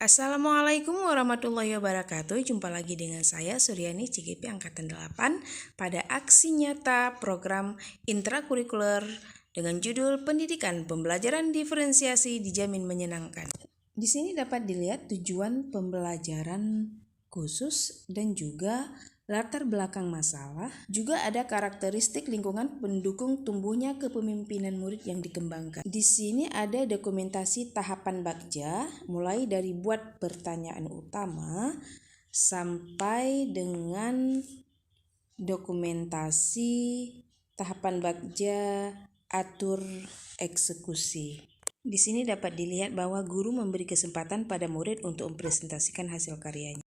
Assalamualaikum warahmatullahi wabarakatuh. Jumpa lagi dengan saya Suryani CGP Angkatan 8 pada aksi nyata program intrakurikuler dengan judul Pendidikan Pembelajaran Diferensiasi Dijamin Menyenangkan. Di sini dapat dilihat tujuan pembelajaran khusus dan juga latar belakang masalah, juga ada karakteristik lingkungan pendukung tumbuhnya kepemimpinan murid yang dikembangkan. Di sini ada dokumentasi tahapan Bagja, mulai dari buat pertanyaan utama sampai dengan dokumentasi tahapan Bagja atur eksekusi. Di sini dapat dilihat bahwa guru memberi kesempatan pada murid untuk mempresentasikan hasil karyanya.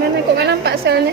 Mana kok nampak selnya?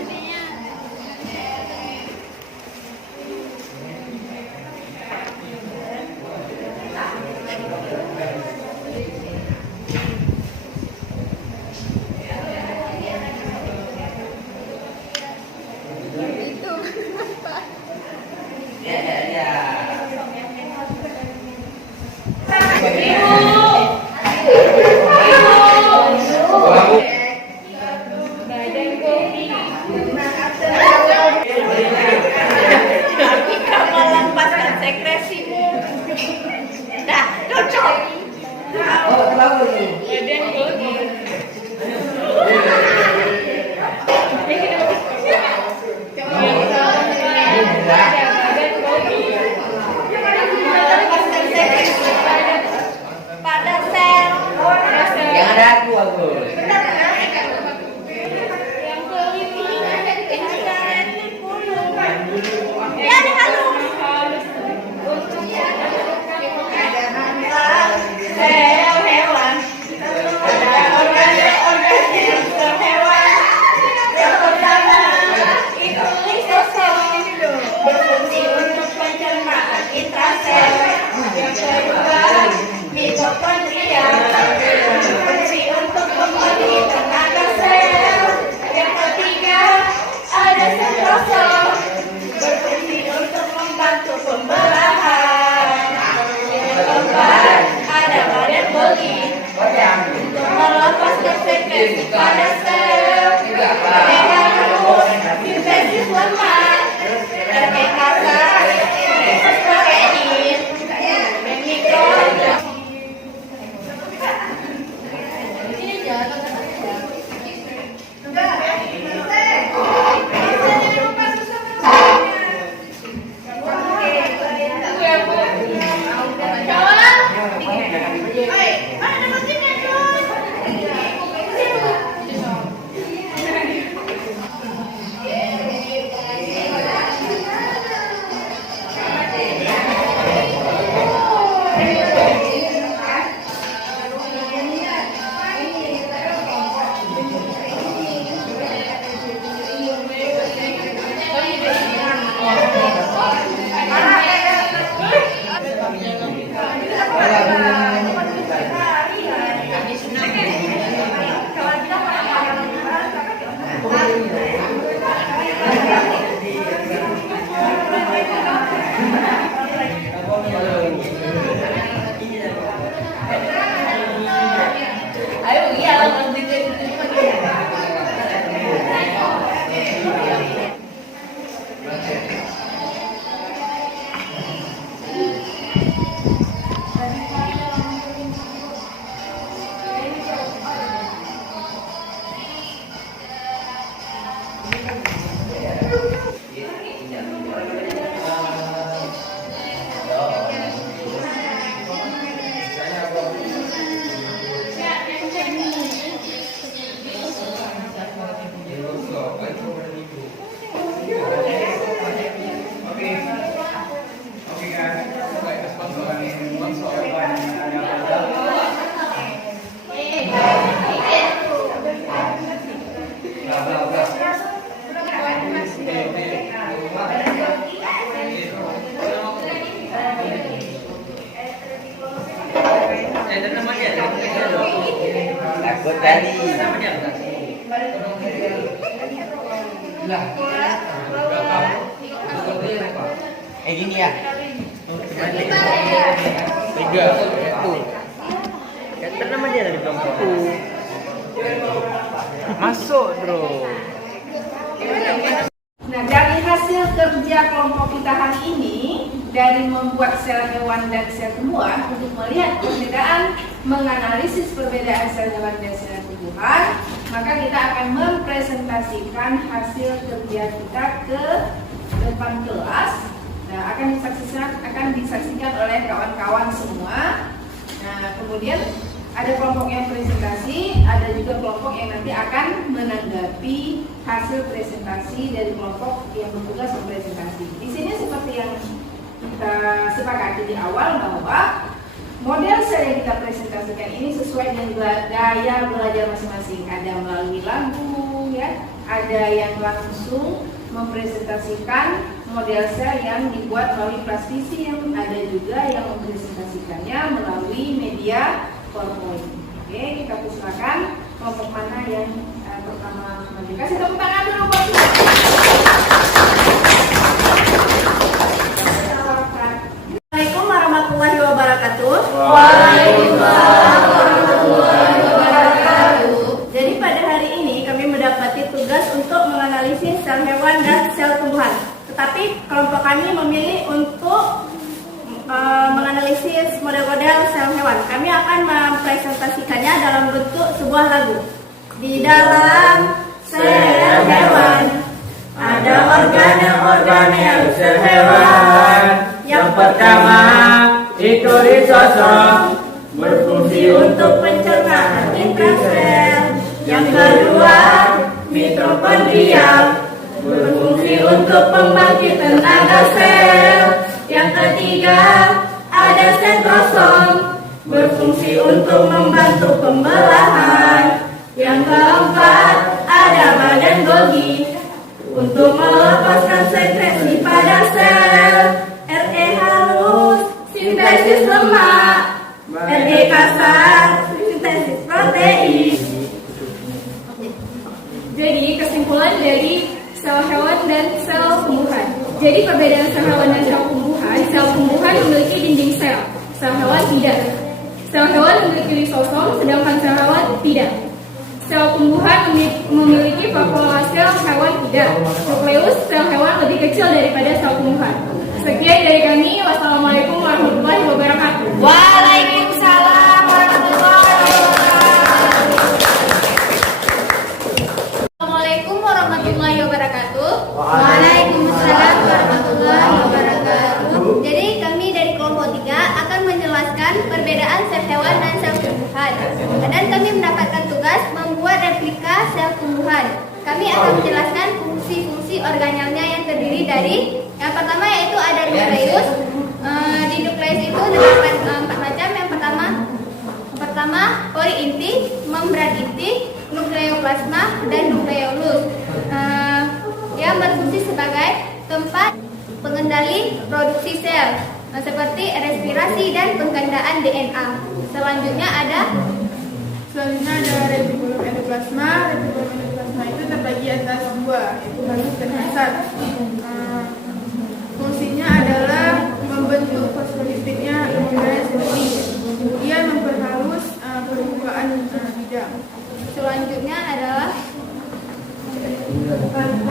Takut tadi. Gini ya. Tiga. Itu. Ya tenang aja dari kelompok. Masuk, bro. Nah, dari hasil kerja kelompok kita hari ini, dari membuat sel hewan dan sel tumbuhan untuk melihat perbedaan, menganalisis perbedaan sel hewan dan sel tumbuhan, maka kita akan mempresentasikan hasil kerja kita ke depan kelas. Nah, akan disaksikan oleh kawan-kawan semua. Nah, kemudian ada kelompok yang presentasi, ada juga kelompok yang nanti akan menanggapi hasil presentasi dari kelompok yang bertugas mempresentasi. Di sini seperti yang kita sepakati di awal bahwa model sel yang kita presentasikan ini sesuai dengan gaya belajar masing-masing. Ada melalui lagu, ya, ada yang langsung mempresentasikan model sel yang dibuat melalui plastisi, yang ada juga yang mempresentasikannya melalui media PowerPoint. Oke, kita persilakan kelompok mana yang pertama maju. Kasih tepuk tangan dulu buat kita. Assalamualaikum warahmatullahi wabarakatuh. Waalaikumsalam warahmatullahi wabarakatuh. Jadi pada hari ini kami mendapati tugas untuk menganalisis sel hewan dan sel tumbuhan. Tetapi kelompok kami memilih untuk menganalisis model-model sel hewan. Kami akan mempresentasikannya dalam bentuk sebuah lagu. Di dalam sel hewan ada organel sel hewan. Yang pertama itu risosom, berfungsi untuk pencernaan intrasel. Yang kedua mitokondria, berfungsi untuk pembangkit tenaga sel. Yang ketiga ada sentrosom, berfungsi untuk membantu pembelahan. Yang keempat ada badan Golgi, untuk melepaskan sekresi pada sel. RE halus, sintesis lemak. RE kasar, sintesis protein. Jadi kesimpulan dari sel hewan dan sel tumbuhan. Jadi perbedaan sel hewan dan sel tumbuhan memiliki dinding sel hewan tidak. Sel hewan memiliki lisosom, sedangkan sel hewan tidak. Sel tumbuhan memiliki vakuola sel hewan tidak. Nukleus sel hewan lebih kecil daripada sel tumbuhan. Sekian dari kami. Wassalamualaikum warahmatullahi wabarakatuh. Waalaikumsalam warahmatullahi wabarakatuh. Assalamualaikum warahmatullahi wabarakatuh. Waalaikumsalam warahmatullahi wabarakatuh. Jadi kami dari kelompok 3 akan menjelaskan perbedaan sel hewan dan sel tumbuhan. Dan kami mendapatkan tugas membuat replika sel tumbuhan. Kami akan menjelaskan fungsi-fungsi organelnya yang terdiri dari yang pertama yaitu ada nukleus. Di nukleus itu terdapat 4 macam. Yang pertama pori inti, membran inti, nukleoplasma, dan nukleolus. Yang berfungsi sebagai tempat pengendali produksi sel, seperti respirasi dan penggandaan DNA. Selanjutnya ada retikulum endoplasma. Retikulum endoplasma itu terbagi atas 2, yaitu halus dan kasar. Fungsinya adalah membentuk fosfolipidnya lebih sendiri, kemudian memperhalus permukaan bidang. selanjutnya adalah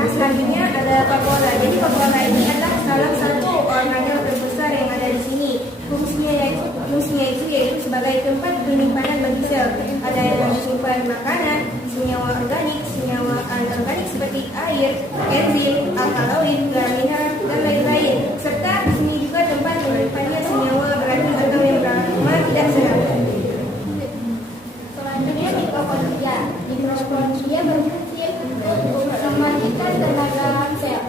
selanjutnya ada vakuola. Jadi vakuola ini adalah salah satu organel terbesar yang ada di sini. Fungsinya itu yaitu sebagai tempat penyimpanan bagi sel. Ada yang disimpan makanan, senyawa organik, senyawa anorganik seperti air, enzim, alkaloid, garam mineral, dan lain-lain. Serta di sini juga tempat menyimpannya senyawa beracun atau yang beraroma tidak sehat. selanjutnya mitokondria. Mitokondria berfungsi untuk membangkitkan tenaga sel.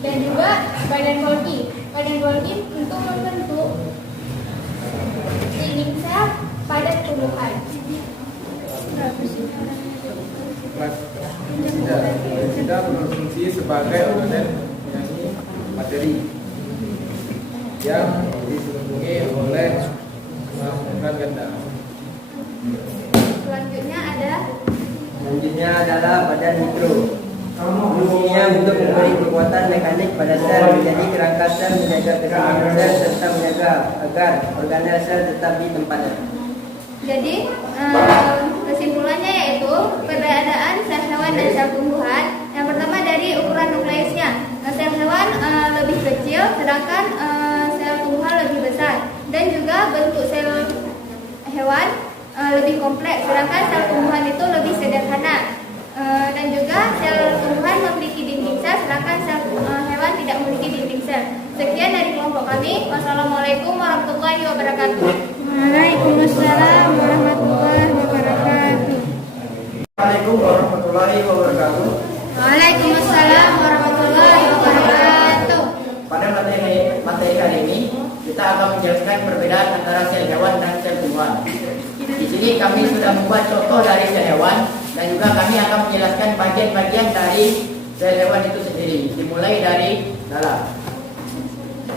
Dan juga badan Golgi. Badan Golgi untuk membentuk dinding sel pada tumbuhan. Tidak berfungsi sebagai organel penyanyi materi yang dilindungi oleh membran ganda. Selanjutnya ada Selanjutnya adalah badan mikro. Fungsinya untuk memberi kekuatan mekanik pada sel menjadi kerangka sel, menjaga keseimbangan sel serta menjaga agar organel sel tetap di tempatnya. Jadi kesimpulannya yaitu perbedaan sel hewan dan sel tumbuhan. Yang pertama dari ukuran nukleusnya. Sel hewan lebih kecil, sedangkan sel tumbuhan lebih besar. Dan juga bentuk sel hewan lebih kompleks, sedangkan sel tumbuhan itu lebih sederhana. Dan juga sel tumbuhan memiliki dinding sel, sedangkan sel hewan tidak memiliki dinding sel. Sekian dari kelompok kami. Wassalamualaikum warahmatullahi wabarakatuh. Waalaikumsalam warahmatullahi wabarakatuh. Assalamualaikum warahmatullahi wabarakatuh. Waalaikumsalam warahmatullahi wabarakatuh. Pada materi kali ini kita akan menjelaskan perbedaan antara sel hewan dan sel tumbuhan. Di sini kami sudah membuat contoh dari sel hewan dan juga kami akan menjelaskan bagian-bagian dari sel hewan itu sendiri, dimulai dari dalam.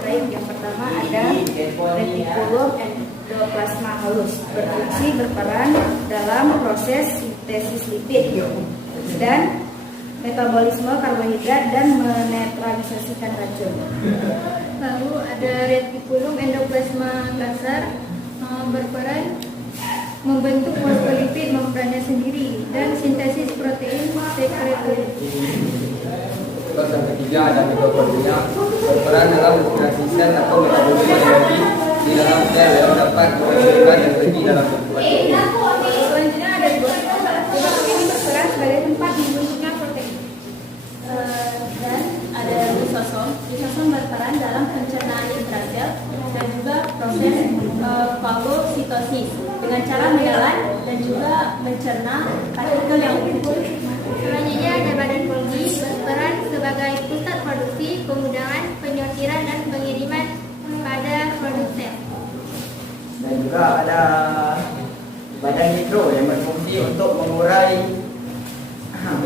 Baik, yang pertama ada retikulum endoplasma halus, berfungsi berperan dalam proses sintesis lipid dan metabolisme karbohidrat dan menetralisasikan racun. Lalu ada retikulum endoplasma kasar, berperan membentuk fosfolipid membrannya sendiri dan sintesis protein sekretorit. Terus yang ketiga ada mitokondria, berperan dalam integrasi sel atau metabolisme energi di dalam sel yang dapat menghasilkan energi dalam bentuk enzim. Selanjutnya ada zooplankton. Ini berperan sebagai tempat dibentuknya protein. Dan ada lisosom. Lisosom berperan dalam pencernaan intrasel dan juga proses fagositosis dengan cara menelan dan juga mencerna partikel yang utuh. Selanjutnya ada badan Golgi, berperan sebagai pusat produksi, pemudahan, penyortiran dan pengiriman pada produk sel. Dan juga ada badan mikro yang berfungsi untuk mengurai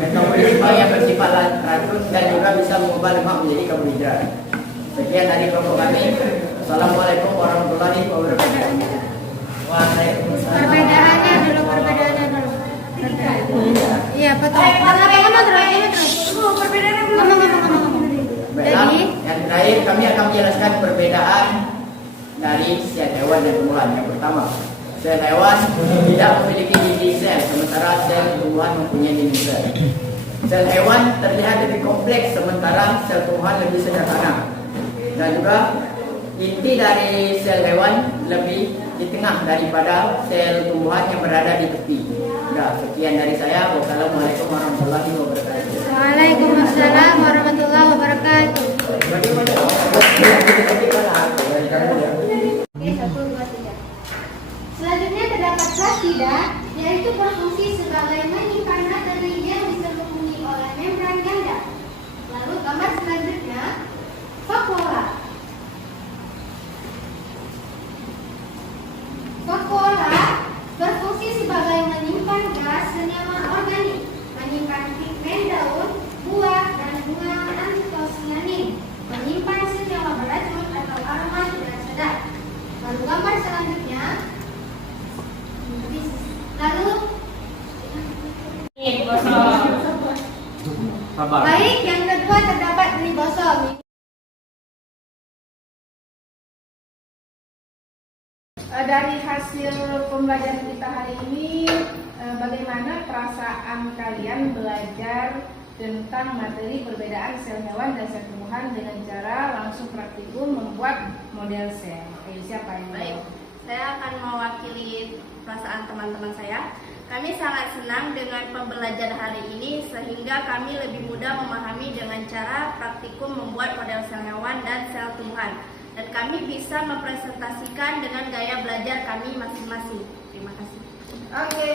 metabolisme yang bersifat racun dan juga bisa mengubah lemak menjadi karbohidrat. Sekian dari kelompok kami. Assalamualaikum warahmatullahi wabarakatuh. Waalaikumsalam. Perbedaannya dulu. Iya, betul. Ngomong terus. Perbedaannya belum. Ngomong. Baiklah, yang terakhir kami akan menjelaskan perbedaan dari sel hewan dan tumbuhan. Yang pertama, sel hewan tidak memiliki dinding sel, sementara sel tumbuhan mempunyai dinding sel. Sel hewan terlihat lebih kompleks, sementara sel tumbuhan lebih sederhana. Dan juga inti dari sel hewan lebih di tengah daripada sel tumbuhan yang berada di tepi. Ya, sekian dari saya. Wassalamualaikum warahmatullahi wabarakatuh. Waalaikumsalam warahmatullahi wabarakatuh. Oke, 1, 2, 3. Selanjutnya terdapat plastida, yaitu berfungsi sebagai menyimpan materi yang diselimuti oleh membran ganda. Lalu gambar selanjutnya, vakuola. Vakuola berfungsi sebagai menyimpan gas senyawa organik, menyimpan pigmen daun, buah, dan bunga antosianin, menyimpan senyawa beracun atau aroma tidak sedap. Lalu gambar selanjutnya, baik, yang kedua terdapat ribosom. Dari hasil pembelajaran kita hari ini, bagaimana perasaan kalian belajar tentang materi perbedaan sel hewan dan sel tumbuhan dengan cara langsung praktikum membuat model sel? Siapa yang Baik, saya akan mewakili perasaan teman-teman saya. Kami sangat senang dengan pembelajaran hari ini sehingga kami lebih mudah memahami dengan cara praktikum membuat model sel hewan dan sel tumbuhan. Dan kami bisa mempresentasikan dengan gaya belajar kami masing-masing. Terima kasih. Oke.